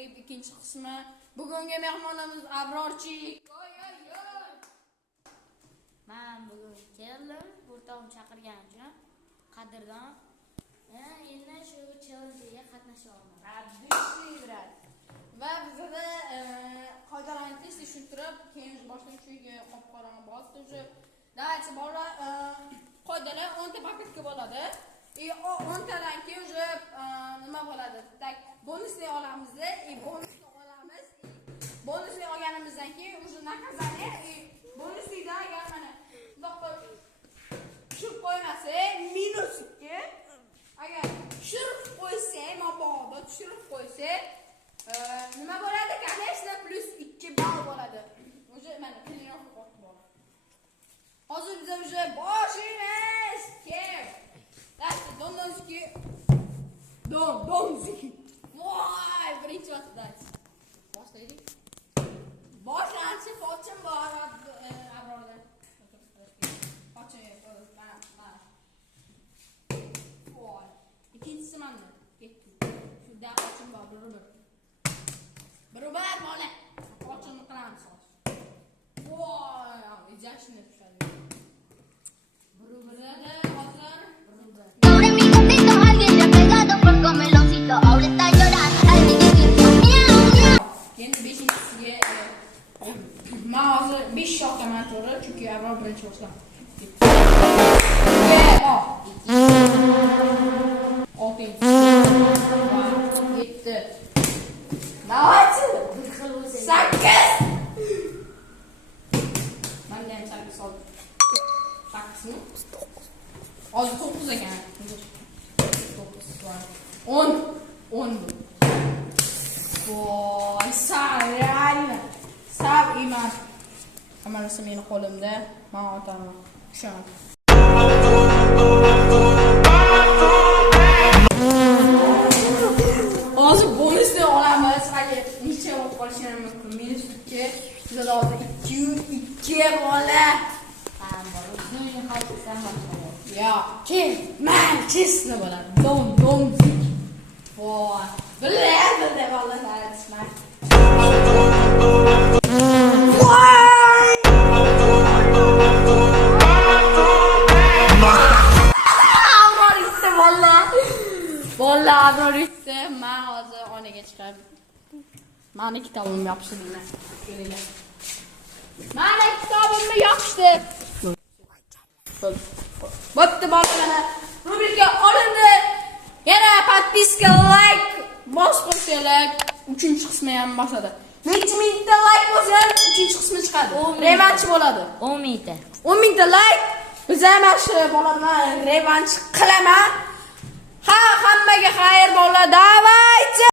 klip ikinci qismi. Bugungi mehmonimiz Abrorchik. Men bugun keldim, o'rtog'im chaqirgan uchun qadrdon. Endi shu challenge'ga qatnashaman. Va bizda qoidalarni tushuntirib, keyin boshqa chuyga qop-qorong'i bosib turib, давайте bolalar qoidalar 10 ta paketka bo'ladi. 10 tadan keyin уже nima bo'ladi? Tak bonusni olamiz, bonusni olamiz. Bonusni olganimizdan keyin уже наказание bonusida agar mana bundoq tushirib qo'ymasa minus 2. Agar tushirib qo'ysa, mabodo tushirib qo'ysa nima bo'ladi? Конечно, plus 2 ball bo'ladi. Уже mana trenirovka qilib bo'ladi. Hozir biz уже boshimiz kel. Dasta donozki. Donziki. Voy, birinchi vaqt dasta. Boshlaylik. Boshlanchi fochim bor Abrorda. Fochim mana. Voy. İkincisi manda. Ketdi. Shunda fochim bor bir bola. Fochimni qilamiz hozir. Voy, ijashni tushadi. Bir-birida hozir Ahora mi gatito alguien le ha pegado por comeloncito. Ahora está llorando. Ay, miau, miau. Endi 5-inchisiga men hozir 5 shotaman to'g'ri, chunki Abror birinchi boshlab ketdi. 7. Давайте. 8. Manda ham 8 oldim. 8mi? Hozir 9 ekan. 10. 10 bu. Voy, reально. Sab emas. Hammasi meni qo'limda. Men otaman. Tushaman. Hozir bonusni olamiz. Agar necha bo'lib qolishini mumkin. Minus 2. Bizda hozir 2 bola. O'zing qaytsan boshlaydi. Ya, kim? Men chesna bo'ladi. Donzik. Voy. Biladi vallahi ismi. Voy! Abrorikti vallahi. Vallahi abrorikti. Men hozir onaga chiqib. Meni kitobimni yopishtirdilar. Meni kitobimni yopishdi. Bo'pti bolalar. Rubrika olindi. Yana podpiska, like bosib qo'yinglar. 3-qismi ham bosadi. Necha mingta like bo'lsa, 3-qismi chiqadi. Revanch bo'ladi. 10 mingta. 10 mingta like. Biz ham shu bolalarga revanch qilaman. Hammaga xayr bolalar. Davaychi